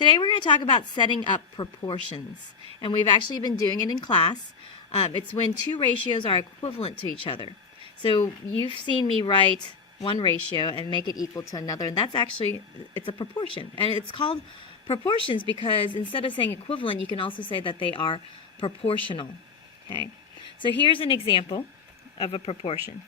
Today we're going to talk about setting up proportions, and we've actually been doing it in class. It's when two ratios are equivalent to each other. So you've seen me write one ratio and make it equal to another, and that's actually, it's a proportion. And it's called proportions because instead of saying equivalent, you can also say that they are proportional. Okay. So here's an example of a proportion.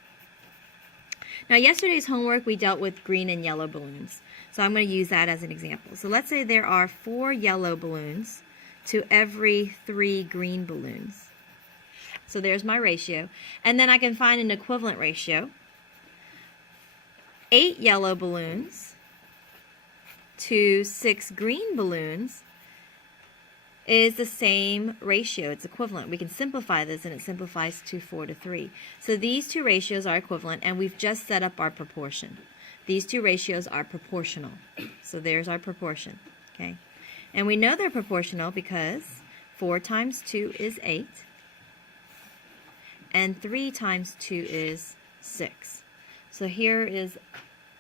Now, yesterday's homework, we dealt with green and yellow balloons. So I'm going to use that as an example. So let's say there are 4 yellow balloons to every 3 green balloons. So there's my ratio. And then I can find an equivalent ratio. 8 yellow balloons to 6 green balloons is the same ratio. It's equivalent. We can simplify this, and it simplifies to 4 to 3. So these two ratios are equivalent, and we've just set up our proportion. These two ratios are proportional. So there's our proportion. Okay, and we know they're proportional because 4 times 2 is 8, and 3 times 2 is 6. So here is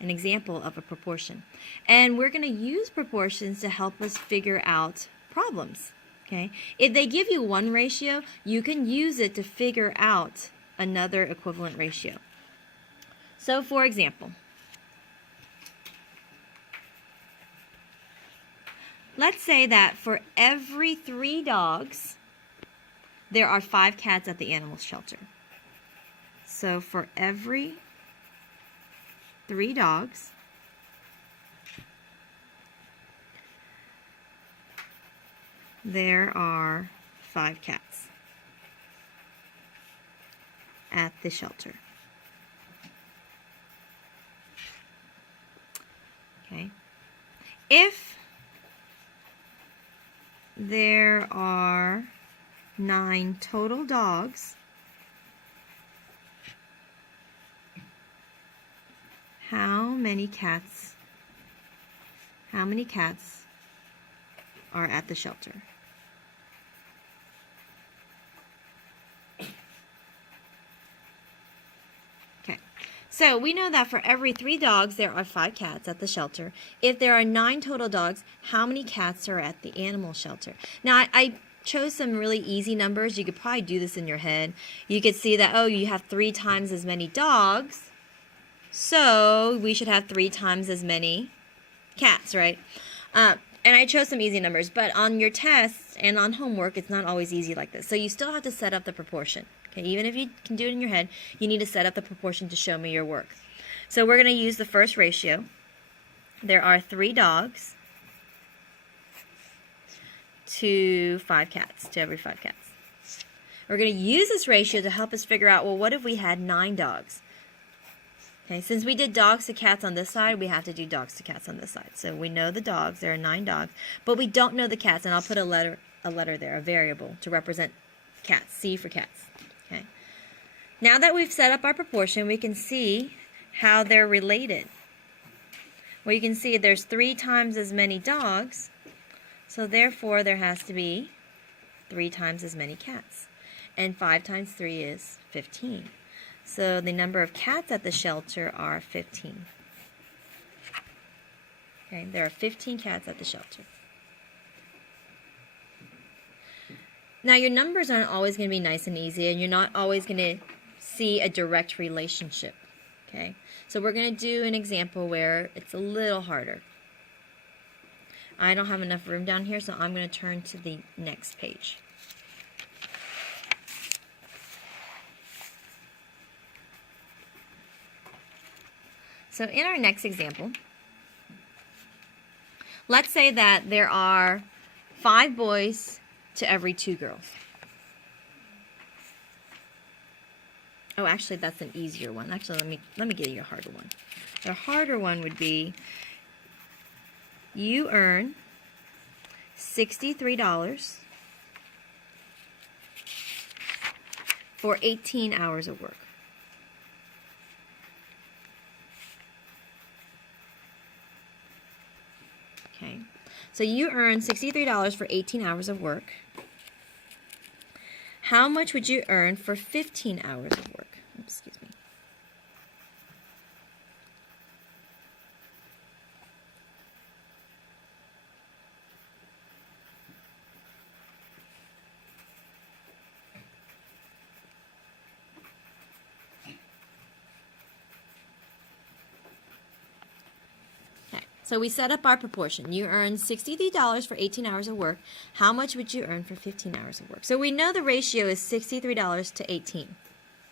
an example of a proportion. And we're going to use proportions to help us figure out problems. Okay? If they give you one ratio, you can use it to figure out another equivalent ratio. So for example, let's say that for every 3 dogs, there are 5 cats at the animal shelter. So for every 3 dogs, there are 5 cats at the shelter. Okay. If there are 9 total dogs, how many cats are at the shelter? Okay, so we know that for every 3 dogs, there are 5 cats at the shelter. If there are 9 total dogs, how many cats are at the animal shelter? Now, I chose some really easy numbers. You could probably do this in your head. You could see that, oh, you have 3 times as many dogs, so we should have 3 times as many cats, right? And I chose some easy numbers, but on your tests and on homework, it's not always easy like this. So you still have to set up the proportion. Okay, even if you can do it in your head, you need to set up the proportion to show me your work. So we're going to use the first ratio. There are 3 dogs to 5 cats, to every 5 cats. We're going to use this ratio to help us figure out, well, what if we had 9 dogs? Okay, since we did dogs to cats on this side, we have to do dogs to cats on this side. So we know the dogs, there are 9 dogs, but we don't know the cats, and I'll put a letter there, a variable, to represent cats, C for cats. Okay. Now that we've set up our proportion, we can see how they're related. Well, you can see there's 3 times as many dogs, so therefore there has to be 3 times as many cats. And 5 times 3 is 15. So the number of cats at the shelter are 15. Okay, there are 15 cats at the shelter. Now your numbers aren't always going to be nice and easy, and you're not always going to see a direct relationship. Okay, so we're going to do an example where it's a little harder. I don't have enough room down here, so I'm going to turn to the next page. So in our next example, let's say that there are 5 boys to every 2 girls. Oh, actually, that's an easier one. Actually, let me give you a harder one. The harder one would be you earn $63 for 18 hours of work. Okay, so you earn $63 for 18 hours of work. How much would you earn for 15 hours of work? Excuse me. So we set up our proportion. You earn $63 for 18 hours of work. How much would you earn for 15 hours of work? So we know the ratio is $63 to 18.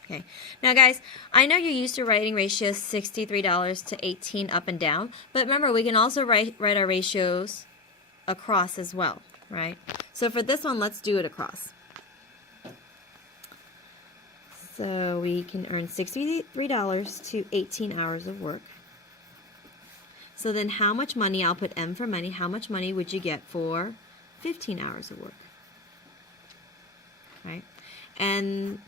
Okay. Now, guys, I know you're used to writing ratios $63 to 18 up and down, but remember, we can also write our ratios across as well, right? So for this one, let's do it across. So we can earn $63 to 18 hours of work. So then how much money, I'll put M for money, how much money would you get for 15 hours of work? Right? And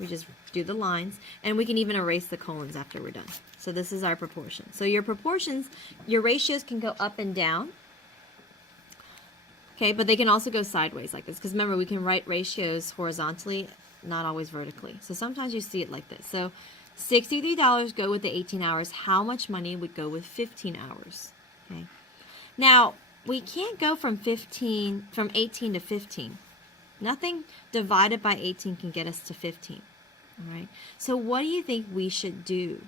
we just do the lines, and we can even erase the colons after we're done. So this is our proportion. So your proportions, your ratios can go up and down. Okay, but they can also go sideways like this, because remember, we can write ratios horizontally, not always vertically. So sometimes you see it like this. So $63 go with the 18 hours. How much money would go with 15 hours? Okay. Now, we can't go from 18 to 15. Nothing divided by 18 can get us to 15. All right. So what do you think we should do?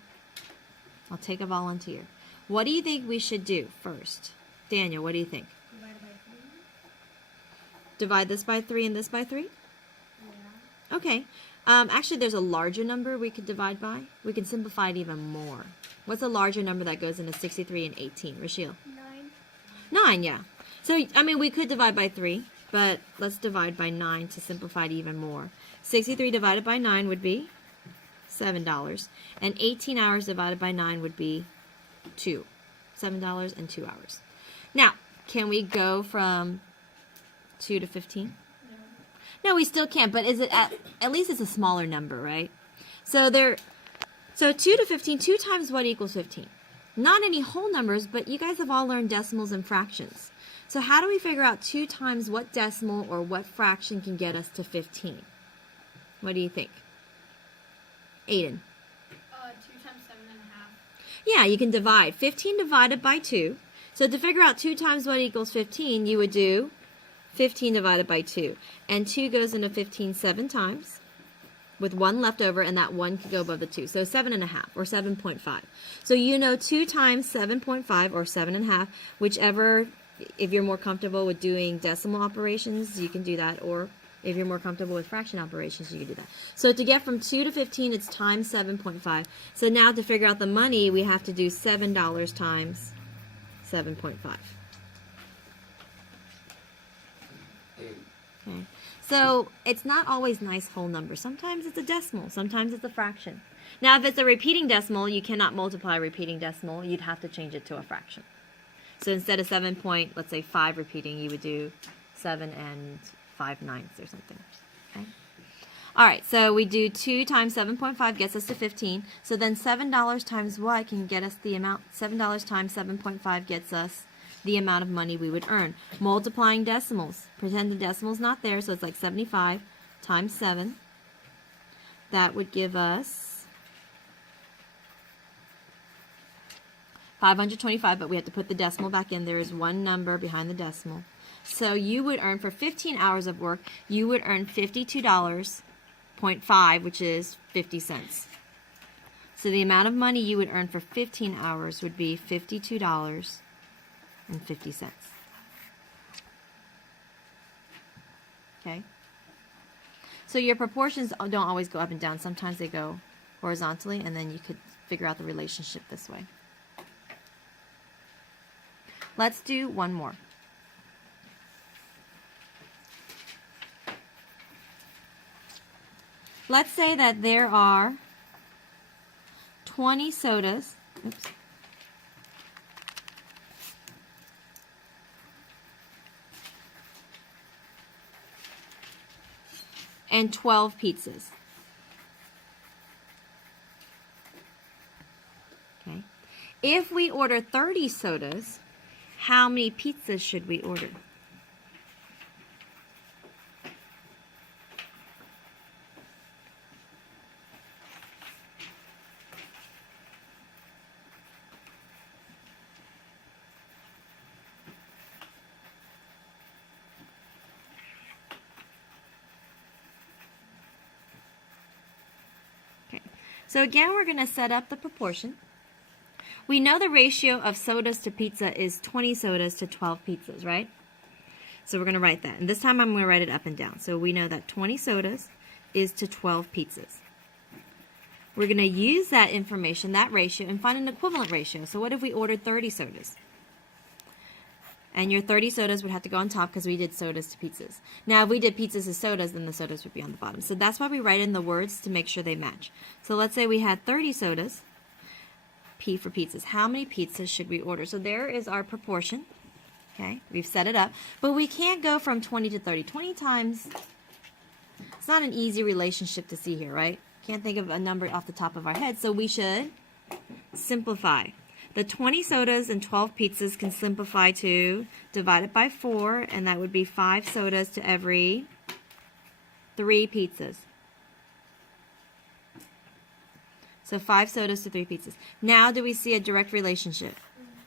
I'll take a volunteer. What do you think we should do first? Daniel, what do you think? Divide by 3. Divide this by 3 and this by 3? Yeah. Okay. Actually, there's a larger number we could divide by. We can simplify it even more. What's a larger number that goes into 63 and 18? Rachel? 9. 9, yeah. So, I mean, we could divide by 3, but let's divide by 9 to simplify it even more. 63 divided by 9 would be $7. And 18 hours divided by 9 would be $7 and 2 hours. Now, can we go from 2 to 15? No, we still can't, but is it at least it's a smaller number, right? So 2 to 15, 2 times what equals 15? Not any whole numbers, but you guys have all learned decimals and fractions. So how do we figure out 2 times what decimal or what fraction can get us to 15? What do you think? Aiden? 2 times 7.5. Yeah, you can divide. 15 divided by 2. So to figure out 2 times what equals 15, you would do 15 divided by 2. And 2 goes into 15 7 times, with 1 left over, and that 1 could go above the 2. So 7.5 or 7.5. So you know 2 times 7.5 or 7.5, whichever, if you're more comfortable with doing decimal operations, you can do that, or if you're more comfortable with fraction operations, you can do that. So to get from 2 to 15, it's times 7.5. So now to figure out the money, we have to do $7 times 7.5. Okay. So it's not always nice whole numbers. Sometimes it's a decimal. Sometimes it's a fraction. Now, if it's a repeating decimal, you cannot multiply a repeating decimal. You'd have to change it to a fraction. So instead of 7.5 repeating, you would do 7 5/9 or something. Okay. All right. So we do 2 times 7.5 gets us to 15. So then $7 times what can get us the amount? $7 times 7.5 gets us the amount of money we would earn. Multiplying decimals. Pretend the decimal's not there, so it's like 75 times 7. That would give us 525, but we have to put the decimal back in. There is one number behind the decimal. So you would earn, for 15 hours of work, you would earn $52.5, which is 50 cents. So the amount of money you would earn for 15 hours would be $52.50. Okay? So your proportions don't always go up and down. Sometimes they go horizontally, and then you could figure out the relationship this way. Let's do one more. Let's say that there are 20 sodas. Oops. And 12 pizzas. Okay. If we order 30 sodas, how many pizzas should we order? So again, we're going to set up the proportion. We know the ratio of sodas to pizza is 20 sodas to 12 pizzas, right? So we're going to write that. And this time I'm going to write it up and down. So we know that 20 sodas is to 12 pizzas. We're going to use that information, that ratio, and find an equivalent ratio. So what if we ordered 30 sodas? And your 30 sodas would have to go on top because we did sodas to pizzas. Now, if we did pizzas to sodas, then the sodas would be on the bottom. So that's why we write in the words to make sure they match. So let's say we had 30 sodas, P for pizzas. How many pizzas should we order? So there is our proportion. Okay, we've set it up. But we can't go from 20 to 30. 20 times, it's not an easy relationship to see here, right? Can't think of a number off the top of our head. So we should simplify. The 20 sodas and 12 pizzas can simplify to divide it by 4, and that would be 5 sodas to every 3 pizzas. So 5 sodas to 3 pizzas. Now do we see a direct relationship?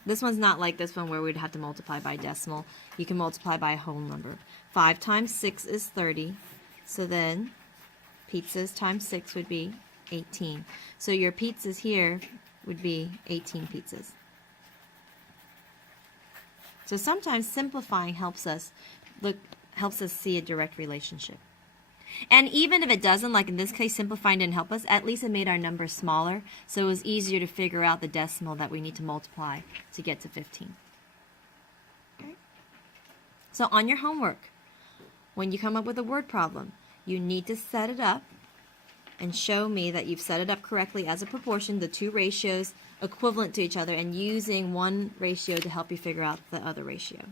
This one's not like this one where we'd have to multiply by decimal. You can multiply by a whole number. 5 times 6 is 30. So then pizzas times 6 would be 18. So your pizzas here would be 18 pizzas. So sometimes simplifying helps us see a direct relationship. And even if it doesn't, like in this case, simplifying didn't help us, at least it made our number smaller, so it was easier to figure out the decimal that we need to multiply to get to 15. Okay? So on your homework, when you come up with a word problem, you need to set it up and show me that you've set it up correctly as a proportion, the two ratios equivalent to each other, and using one ratio to help you figure out the other ratio.